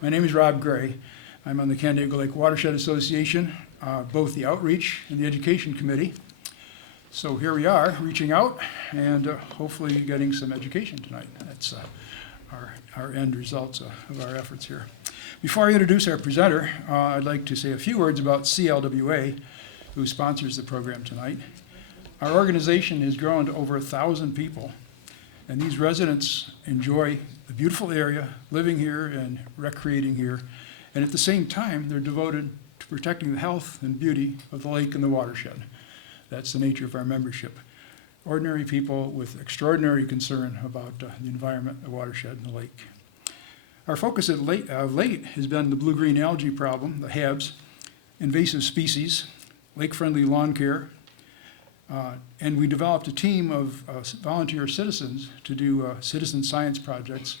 My name is Rob Gray. I'm on the Canandaigua Lake Watershed Association, both the Outreach and the Education Committee. So here we are, reaching out and hopefully getting some education tonight. That's our end results of our efforts here. Before I introduce our presenter, I'd like to say a few words about CLWA, who sponsors the program tonight. Our organization has grown to over 1,000 people, and these residents enjoy the beautiful area, living here and recreating here, and at the same time, they're devoted to protecting the health and beauty of the lake and the watershed. That's the nature of our membership. Ordinary people with extraordinary concern about the environment, the watershed, and the lake. Our focus of late has been the blue-green algae problem, the HABs, invasive species, lake-friendly lawn care, and we developed a team of volunteer citizens to do citizen science projects.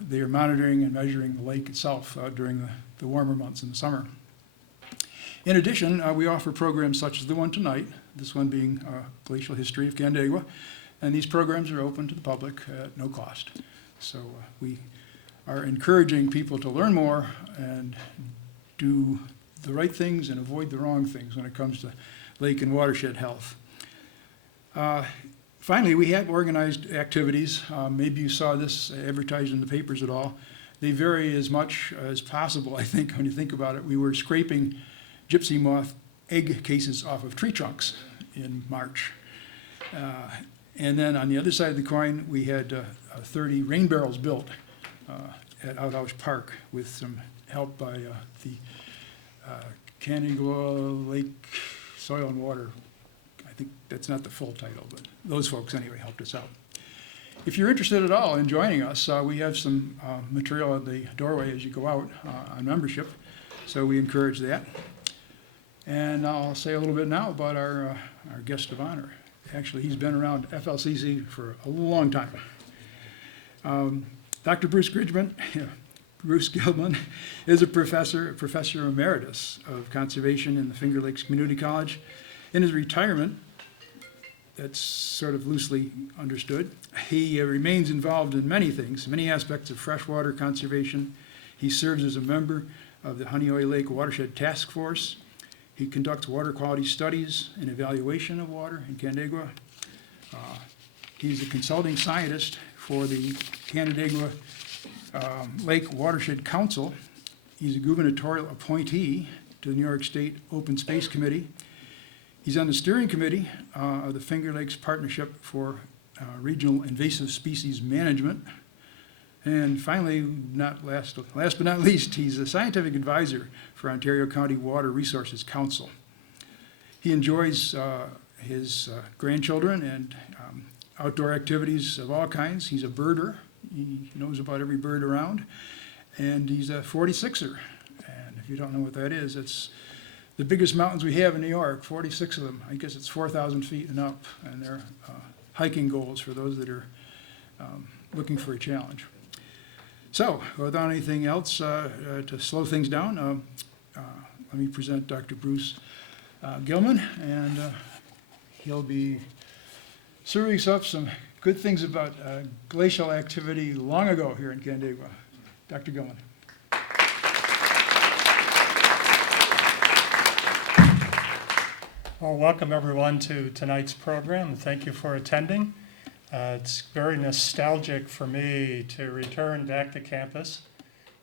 They are monitoring and measuring the lake itself during the warmer months in the summer. In addition, we offer programs such as the one tonight, this one being Glacial History of Canandaigua, and these programs are open to the public at no cost. So we are encouraging people to learn more and do the right things and avoid the wrong things when it comes to lake and watershed health. Finally, we have organized activities. Maybe you saw this advertised in the papers at all. They vary as much as possible, I think, when you think about it. We were scraping gypsy moth egg cases off of tree trunks in March. And then on the other side of the coin, we had 30 rain barrels built at Outhouse Park with some help by the Canandaigua Lake Soil and Water. I think that's not the full title, but those folks anyway helped us out. If you're interested at all in joining us, we have some material at the doorway as you go out on membership, so we encourage that. And I'll say a little bit now about our guest of honor. Actually, he's been around FLCC for a long time. Dr. Bruce Gilman, Bruce Gilman is a professor emeritus of conservation in the Finger Lakes Community College. In his retirement, that's sort of loosely understood, he remains involved in many things, many aspects of freshwater conservation. He serves as a member of the Honeoye Lake Watershed Task Force. He conducts water quality studies and evaluation of water in Canandaigua. He's a consulting scientist for the Canandaigua Lake Watershed Council. He's a gubernatorial appointee to the New York State Open Space Committee. He's on the steering committee of the Finger Lakes Partnership for Regional Invasive Species Management. And finally, last but not least, he's a scientific advisor for Ontario County Water Resources Council. He enjoys his grandchildren and outdoor activities of all kinds. He's a birder. He knows about every bird around. And he's a 46er. And if you don't know what that is, it's the biggest mountains we have in New York, 46 of them. I guess it's 4,000 feet and up. And they're hiking goals for those that are looking for a challenge. So, without anything else to slow things down, let me present Dr. Bruce Gilman, and he'll be serving us up some good things about glacial activity long ago here in Canandaigua. Dr. Gilman. Well, welcome everyone to tonight's program. Thank you for attending. It's very nostalgic for me to return back to campus.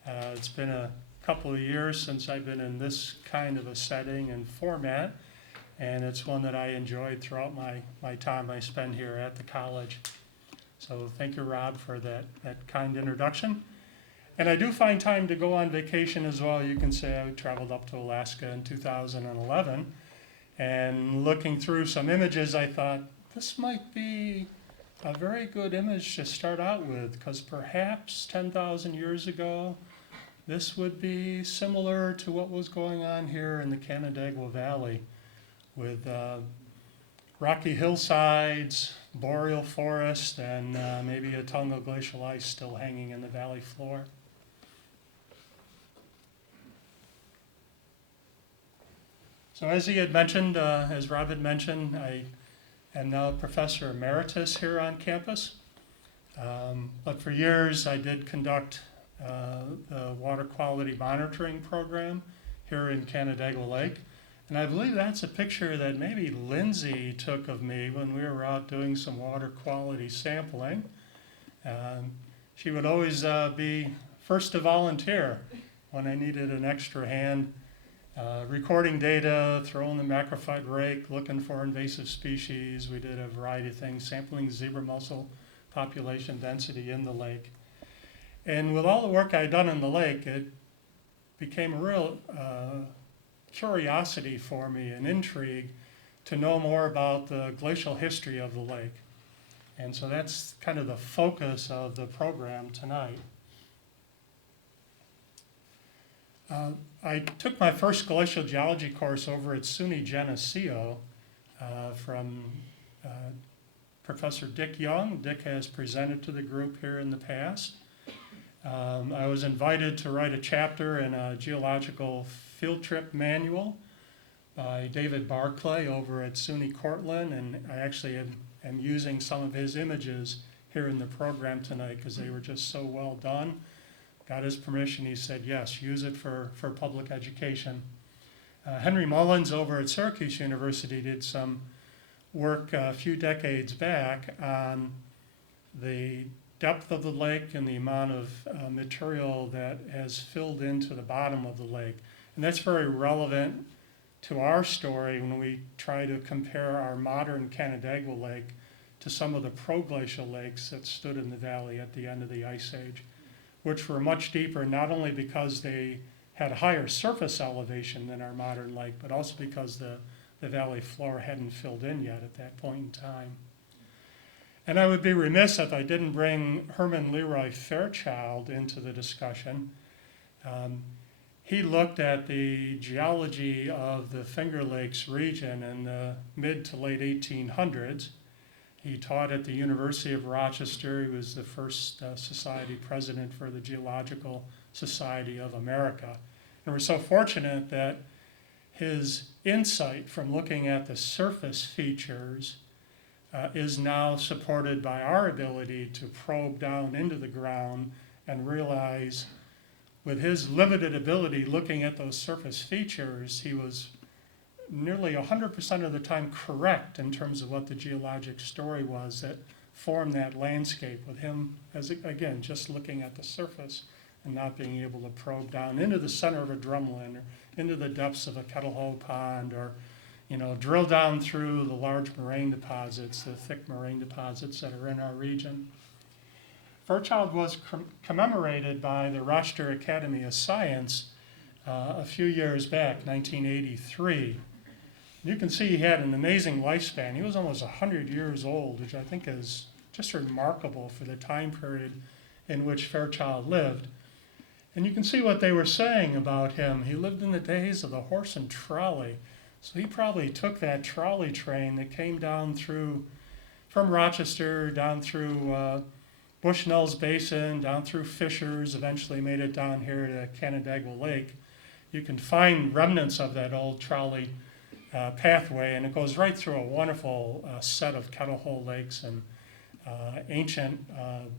It's been a couple of years since I've been in this kind of a setting and format, and it's one that I enjoyed throughout my time I spend here at the college. So thank you, Rob, for that kind introduction. And I do find time to go on vacation as well. You can say I traveled up to Alaska in 2011, and looking through some images, I thought this might be a very good image to start out with, because perhaps 10,000 years ago, this would be similar to what was going on here in the Canandaigua Valley with rocky hillsides, boreal forest, and maybe a tongue of glacial ice still hanging in the valley floor. So as he had mentioned, as Rob had mentioned, I am now a professor emeritus here on campus. But for years I did conduct the water quality monitoring program here in Canandaigua Lake. And I believe that's a picture that maybe Lindsay took of me when we were out doing some water quality sampling. She would always be first to volunteer when I needed an extra hand, recording data, throwing the macrophyte rake, looking for invasive species. We did a variety of things, sampling zebra mussel population density in the lake. And with all the work I'd done in the lake, it became a real curiosity for me, an intrigue to know more about the glacial history of the lake. And so that's kind of the focus of the program tonight. I took my first glacial geology course over at SUNY Geneseo from Professor Dick Young. Dick has presented to the group here in the past. I was invited to write a chapter in a geological field trip manual by David Barclay over at SUNY Cortland, and I actually am using some of his images here in the program tonight because they were just so well done. Got his permission, he said, yes, use it for public education. Henry Mullins over at Syracuse University did some work a few decades back on the depth of the lake and the amount of material that has filled into the bottom of the lake. And that's very relevant to our story when we try to compare our modern Canandaigua Lake to some of the proglacial lakes that stood in the valley at the end of the Ice Age, which were much deeper, not only because they had higher surface elevation than our modern lake, but also because the valley floor hadn't filled in yet at that point in time. And I would be remiss if I didn't bring Herman Leroy Fairchild into the discussion. He looked at the geology of the Finger Lakes region in the mid to late 1800s. He taught at the University of Rochester. He was the first society president for the Geological Society of America. And we're so fortunate that his insight from looking at the surface features is now supported by our ability to probe down into the ground and realize with his limited ability looking at those surface features, he was nearly 100% of the time correct in terms of what the geologic story was that formed that landscape, with him, as again, just looking at the surface and not being able to probe down into the center of a drumlin or into the depths of a kettle hole pond, or drill down through the large moraine deposits, the thick moraine deposits that are in our region. Fairchild was commemorated by the Rochester Academy of Science a few years back, 1983. You can see he had an amazing lifespan. He was almost 100 years old, which I think is just remarkable for the time period in which Fairchild lived. And you can see what they were saying about him. He lived in the days of the horse and trolley. So he probably took that trolley train that came down from Rochester, down through Bushnell's Basin, down through Fishers, eventually made it down here to Canandaigua Lake. You can find remnants of that old trolley pathway, and it goes right through a wonderful set of kettle hole lakes and ancient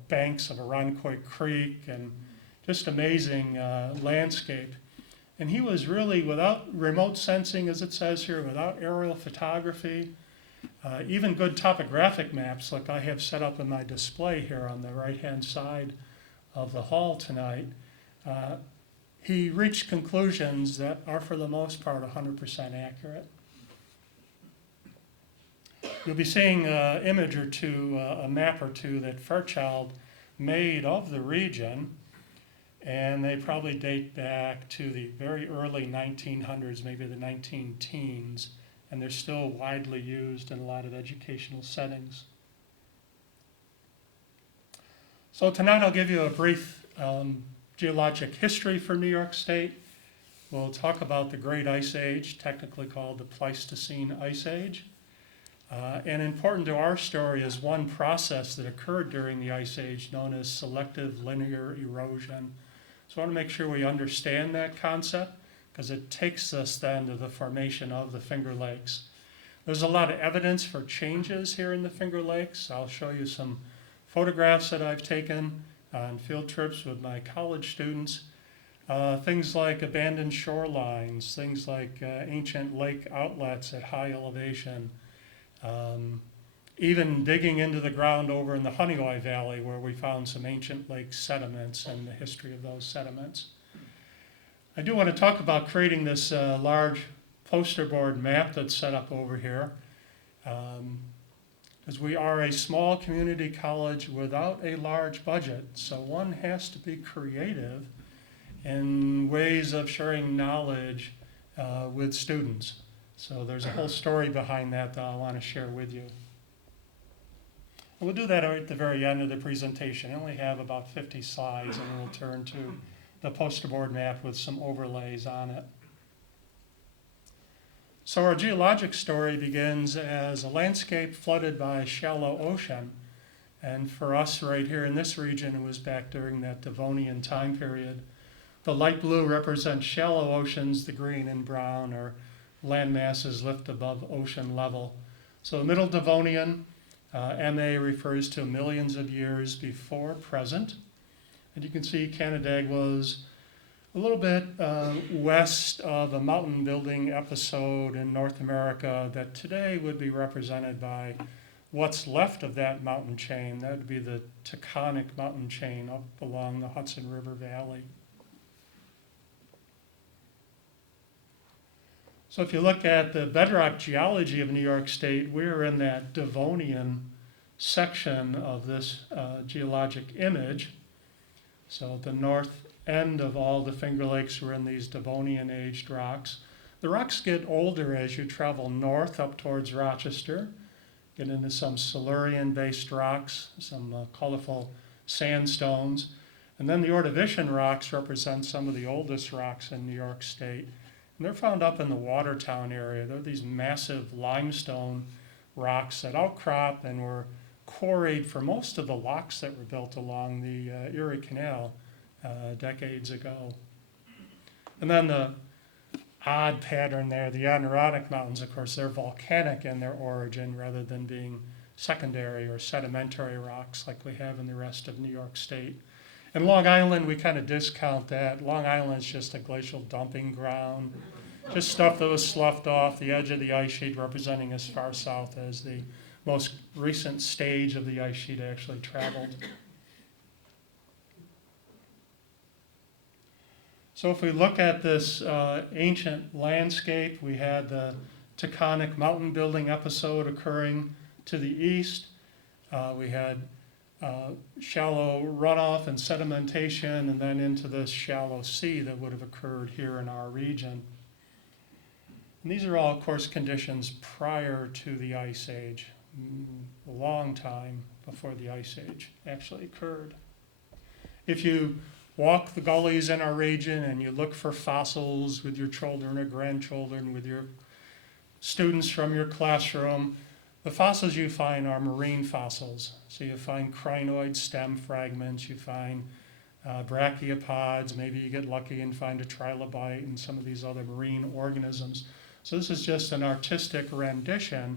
banks of Aronquoit Creek, and just amazing landscape. And he was really, without remote sensing, as it says here, without aerial photography, even good topographic maps like I have set up in my display here on the right-hand side of the hall tonight, he reached conclusions that are, for the most part, 100% accurate. You'll be seeing an image or two, a map or two that Fairchild made of the region, and they probably date back to the very early 1900s, maybe the 19-teens, and they're still widely used in a lot of educational settings. So tonight I'll give you a brief geologic history for New York State. We'll talk about the Great Ice Age, technically called the Pleistocene Ice Age. And important to our story is one process that occurred during the Ice Age known as selective linear erosion. So I want to make sure we understand that concept, because it takes us then to the formation of the Finger Lakes. There's a lot of evidence for changes here in the Finger Lakes. I'll show you some photographs that I've taken on field trips with my college students. Things like abandoned shorelines, things like ancient lake outlets at high elevation, even digging into the ground over in the Honeoye Valley where we found some ancient lake sediments and the history of those sediments. I do want to talk about creating this large poster board map that's set up over here. As we are a small community college without a large budget, so one has to be creative in ways of sharing knowledge with students. So there's a whole story behind that I want to share with you. And we'll do that at the very end of the presentation. I only have about 50 slides, and we'll turn to the poster board map with some overlays on it. So our geologic story begins as a landscape flooded by a shallow ocean. And for us right here in this region, it was back during that Devonian time period. The light blue represents shallow oceans, the green and brown are land masses lift above ocean level. So the middle Devonian, MA refers to millions of years before present. And you can see Canandaigua is a little bit west of a mountain building episode in North America that today would be represented by what's left of that mountain chain. That would be the Taconic mountain chain up along the Hudson River Valley. So if you look at the bedrock geology of New York State, we're in that Devonian section of this geologic image. So the north end of all the Finger Lakes were in these Devonian aged rocks. The rocks get older as you travel north up towards Rochester, get into some Silurian based rocks, some colorful sandstones. And then the Ordovician rocks represent some of the oldest rocks in New York State. And they're found up in the Watertown area. They're these massive limestone rocks that outcrop and were quarried for most of the locks that were built along the Erie Canal decades ago. And then the odd pattern there, the Adirondack Mountains, of course, they're volcanic in their origin rather than being secondary or sedimentary rocks like we have in the rest of New York State. And Long Island, we kind of discount that. Long Island is just a glacial dumping ground, just stuff that was sloughed off the edge of the ice sheet, representing as far south as the most recent stage of the ice sheet actually traveled. So if we look at this ancient landscape, we had the Taconic mountain building episode occurring to the east. We had shallow runoff and sedimentation, and then into this shallow sea that would have occurred here in our region. And these are all, of course, conditions prior to the Ice Age, a long time before the Ice Age actually occurred. If you walk the gullies in our region and you look for fossils with your children or grandchildren, with your students from your classroom, the fossils you find are marine fossils. So you find crinoid stem fragments, you find brachiopods, maybe you get lucky and find a trilobite and some of these other marine organisms. So this is just an artistic rendition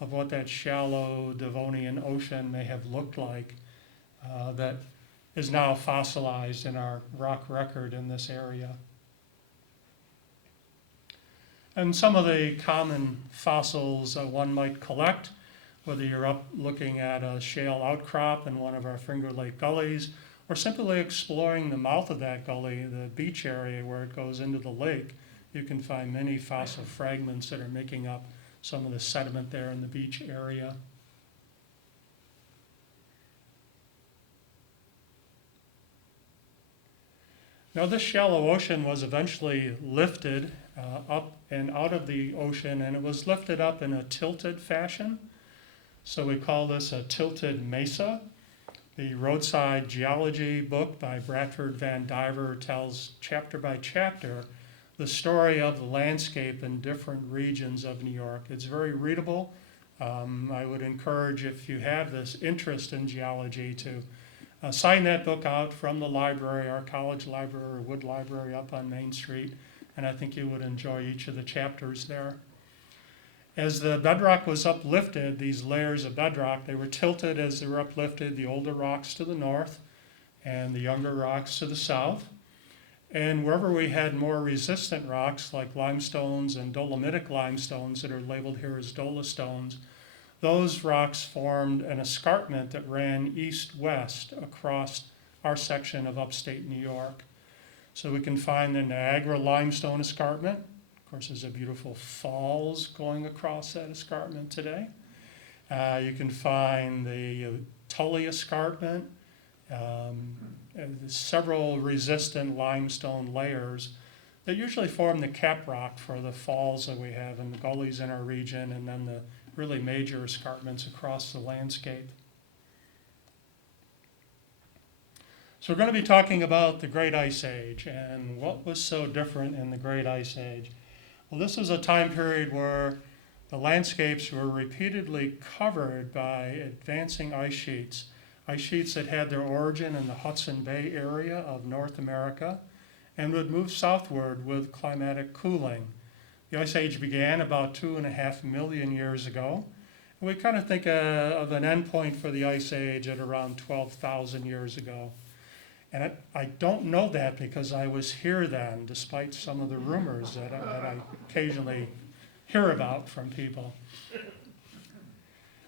of what that shallow Devonian ocean may have looked like that is now fossilized in our rock record in this area. And some of the common fossils one might collect, whether you're up looking at a shale outcrop in one of our Finger Lake gullies, or simply exploring the mouth of that gully, the beach area where it goes into the lake, you can find many fossil fragments that are making up some of the sediment there in the beach area. Now this shallow ocean was eventually lifted up and out of the ocean, and it was lifted up in a tilted fashion. So we call this a tilted mesa. The Roadside Geology book by Bradford Van Diver tells chapter by chapter the story of the landscape in different regions of New York. It's very readable. I would encourage, if you have this interest in geology, to sign that book out from the library, our college library or Wood Library up on Main Street, and I think you would enjoy each of the chapters there. As the bedrock was uplifted, these layers of bedrock, they were tilted as they were uplifted, the older rocks to the north and the younger rocks to the south. And wherever we had more resistant rocks, like limestones and dolomitic limestones that are labeled here as dolostones, those rocks formed an escarpment that ran east-west across our section of upstate New York. So we can find the Niagara limestone escarpment. Of course, there's a beautiful falls going across that escarpment today. You can find the Tully escarpment, several resistant limestone layers that usually form the cap rock for the falls that we have and the gullies in our region, and then the really major escarpments across the landscape. So we're going to be talking about the Great Ice Age and what was so different in the Great Ice Age. Well, this was a time period where the landscapes were repeatedly covered by advancing ice sheets that had their origin in the Hudson Bay area of North America and would move southward with climatic cooling. The Ice Age began about 2.5 million years ago. And we kind of think of an endpoint for the Ice Age at around 12,000 years ago. And I don't know that because I was here then, despite some of the rumors that I occasionally hear about from people.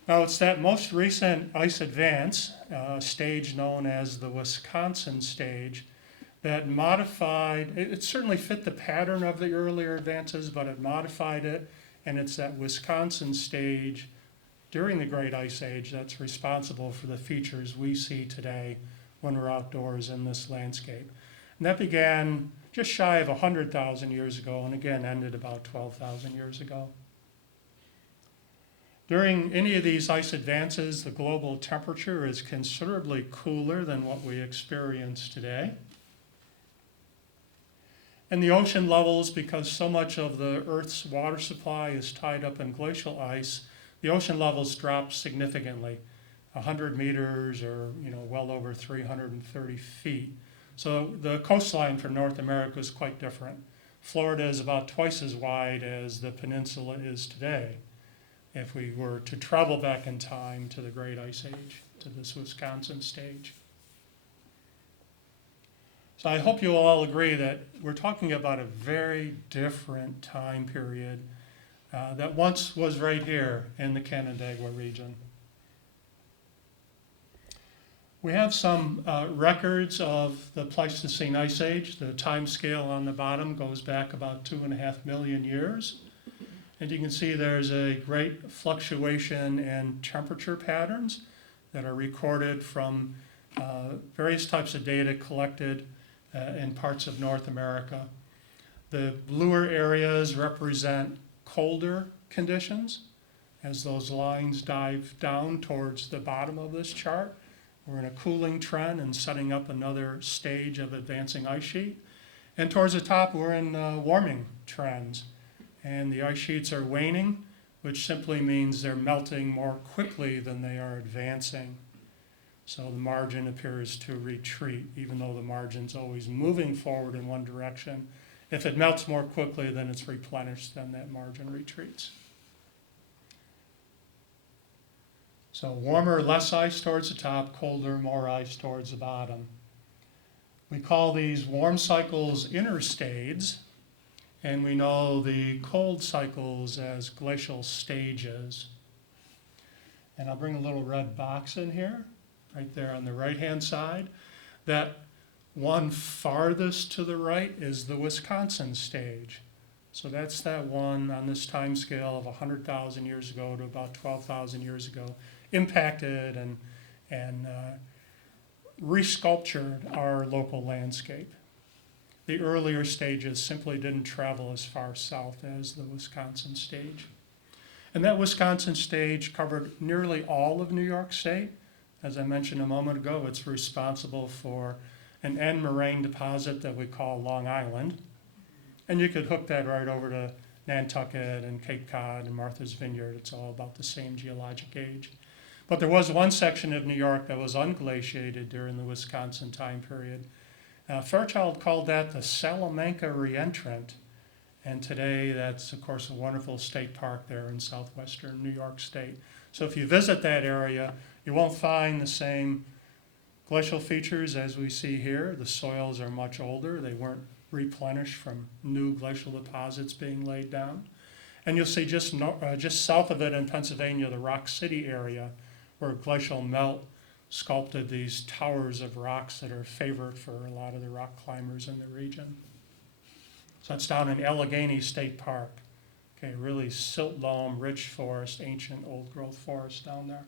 Now, it's that most recent ice advance, stage known as the Wisconsin stage, that modified, it certainly fit the pattern of the earlier advances, but it modified it, and it's that Wisconsin stage during the Great Ice Age that's responsible for the features we see today when we're outdoors in this landscape. And that began just shy of 100,000 years ago, and again ended about 12,000 years ago. During any of these ice advances, the global temperature is considerably cooler than what we experience today. And the ocean levels, because so much of the Earth's water supply is tied up in glacial ice, the ocean levels drop significantly, 100 meters or well over 330 feet. So the coastline for North America is quite different. Florida is about twice as wide as the peninsula is today. If we were to travel back in time to the Great Ice Age, to this Wisconsin stage. So I hope you all agree that we're talking about a very different time period that once was right here in the Canandaigua region. We have some records of the Pleistocene Ice Age. The time scale on the bottom goes back about 2.5 million years. And you can see there's a great fluctuation in temperature patterns that are recorded from various types of data collected in parts of North America. The bluer areas represent colder conditions. As those lines dive down towards the bottom of this chart, we're in a cooling trend and setting up another stage of advancing ice sheet. And towards the top, we're in warming trends. And the ice sheets are waning, which simply means they're melting more quickly than they are advancing. So the margin appears to retreat, even though the margin's always moving forward in one direction. If it melts more quickly than it's replenished, then that margin retreats. So warmer, less ice towards the top, colder, more ice towards the bottom. We call these warm cycles interstades, and we know the cold cycles as glacial stages. And I'll bring a little red box in here, right there on the right-hand side. That one farthest to the right is the Wisconsin stage. So that's that one on this time scale of 100,000 years ago to about 12,000 years ago, impacted and resculptured our local landscape. The earlier stages simply didn't travel as far south as the Wisconsin stage. And that Wisconsin stage covered nearly all of New York State. As I mentioned a moment ago, it's responsible for an end moraine deposit that we call Long Island. And you could hook that right over to Nantucket and Cape Cod and Martha's Vineyard. It's all about the same geologic age. But there was one section of New York that was unglaciated during the Wisconsin time period. Fairchild called that the Salamanca Reentrant. And today that's, of course, a wonderful state park there in southwestern New York State. So if you visit that area, you won't find the same glacial features as we see here. The soils are much older. They weren't replenished from new glacial deposits being laid down. And you'll see just south of it in Pennsylvania, the Rock City area, where glacial melt sculpted these towers of rocks that are favored for a lot of the rock climbers in the region. So that's down in Allegheny State Park. Okay, really silt loam, rich forest, ancient old growth forest down there.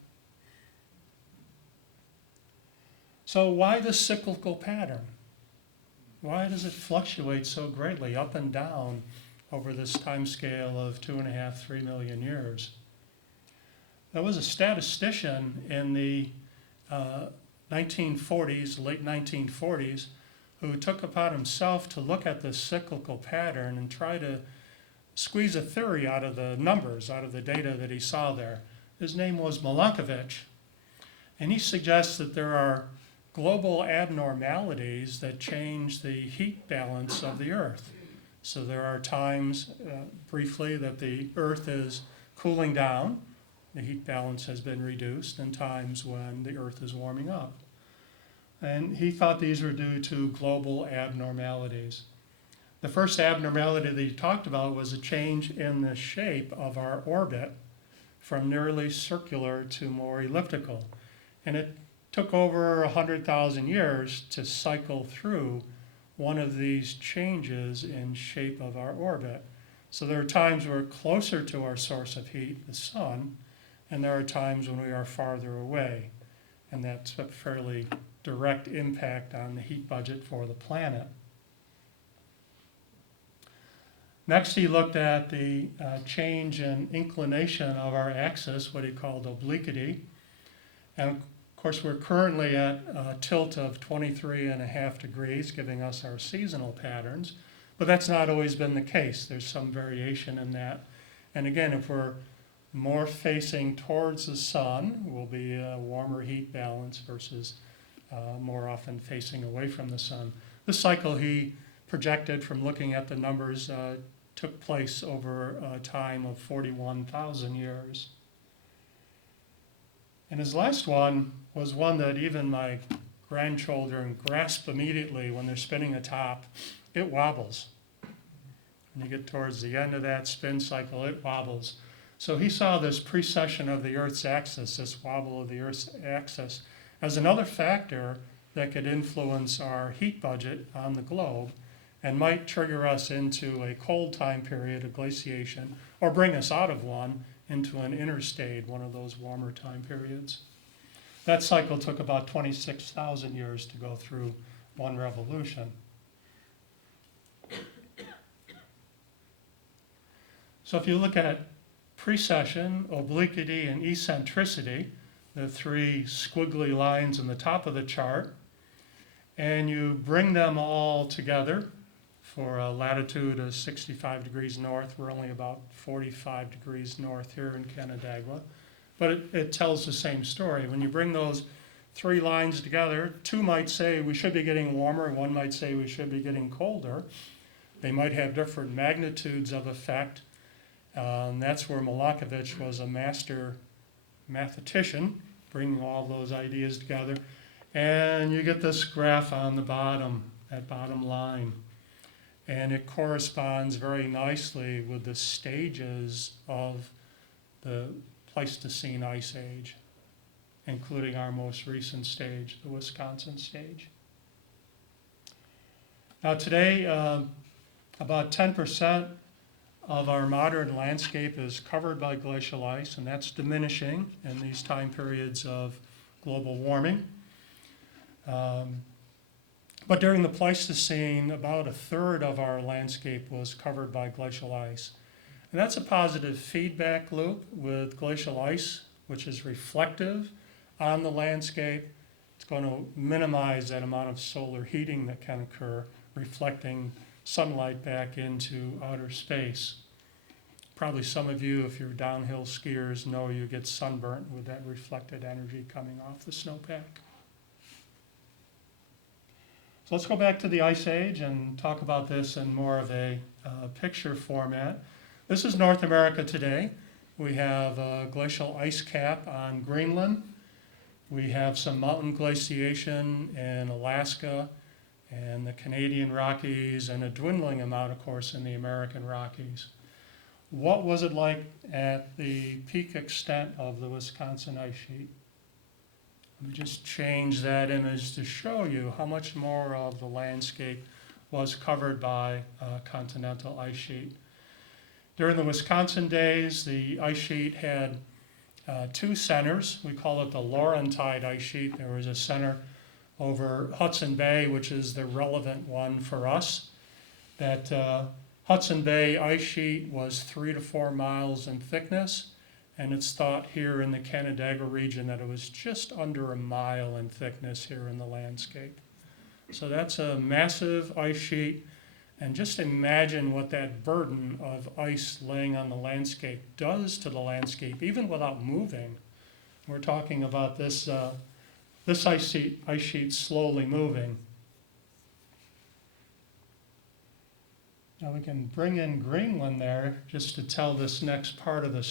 So why this cyclical pattern? Why does it fluctuate so greatly up and down over this time scale of 2.5, 3 million years? There was a statistician in the 1940s, late 1940s, who took upon himself to look at this cyclical pattern and try to squeeze a theory out of the numbers, out of the data that he saw there. His name was Milankovitch, and he suggests that there are global abnormalities that change the heat balance of the Earth. So there are times, briefly, that the Earth is cooling down, the heat balance has been reduced, and times when the Earth is warming up. And he thought these were due to global abnormalities. The first abnormality that he talked about was a change in the shape of our orbit from nearly circular to more elliptical. And it took over 100,000 years to cycle through one of these changes in shape of our orbit. So there are times we're closer to our source of heat, the sun, and there are times when we are farther away. And that's a fairly direct impact on the heat budget for the planet. Next, he looked at the change in inclination of our axis, what he called obliquity. And of course, we're currently at a tilt of 23.5 degrees, giving us our seasonal patterns. But that's not always been the case. There's some variation in that. And again, if we're more facing towards the sun, will be a warmer heat balance versus more often facing away from the sun. This cycle he projected from looking at the numbers took place over a time of 41,000 years. And his last one was one that even my grandchildren grasp immediately when they're spinning a top. It wobbles. When you get towards the end of that spin cycle, it wobbles. So he saw this precession of the Earth's axis, this wobble of the Earth's axis, as another factor that could influence our heat budget on the globe and might trigger us into a cold time period of glaciation, or bring us out of one into an interstate, one of those warmer time periods. That cycle took about 26,000 years to go through one revolution. So if you look at precession, obliquity, and eccentricity, the three squiggly lines in the top of the chart, and you bring them all together for a latitude of 65 degrees north. We're only about 45 degrees north here in Canandaigua, but it tells the same story. When you bring those three lines together, two might say we should be getting warmer, one might say we should be getting colder. They might have different magnitudes of effect. That's where Milankovitch was a master mathematician, bringing all those ideas together. And you get this graph on the bottom, that bottom line. And it corresponds very nicely with the stages of the Pleistocene Ice Age, including our most recent stage, the Wisconsin stage. Now today, about 10% of our modern landscape is covered by glacial ice, and that's diminishing in these time periods of global warming. But during the Pleistocene, about a third of our landscape was covered by glacial ice. And that's a positive feedback loop with glacial ice, which is reflective on the landscape. It's going to minimize that amount of solar heating that can occur, reflecting sunlight back into outer space. Probably some of you, if you're downhill skiers, know you get sunburnt with that reflected energy coming off the snowpack. So let's go back to the Ice Age and talk about this in more of a picture format. This is North America today. We have a glacial ice cap on Greenland. We have some mountain glaciation in Alaska and the Canadian Rockies, and a dwindling amount, of course, in the American Rockies. What was it like at the peak extent of the Wisconsin ice sheet? Let me just change that image to show you how much more of the landscape was covered by a continental ice sheet. During the Wisconsin days, the ice sheet had two centers. We call it the Laurentide ice sheet. There was a center over Hudson Bay, which is the relevant one for us. That Hudson Bay ice sheet was 3 to 4 miles in thickness, and it's thought here in the Canandaigua region that it was just under a mile in thickness here in the landscape. So that's a massive ice sheet, and just imagine what that burden of ice laying on the landscape does to the landscape, even without moving. We're talking about this ice sheet slowly moving. Now we can bring in Greenland there just to tell this next part of the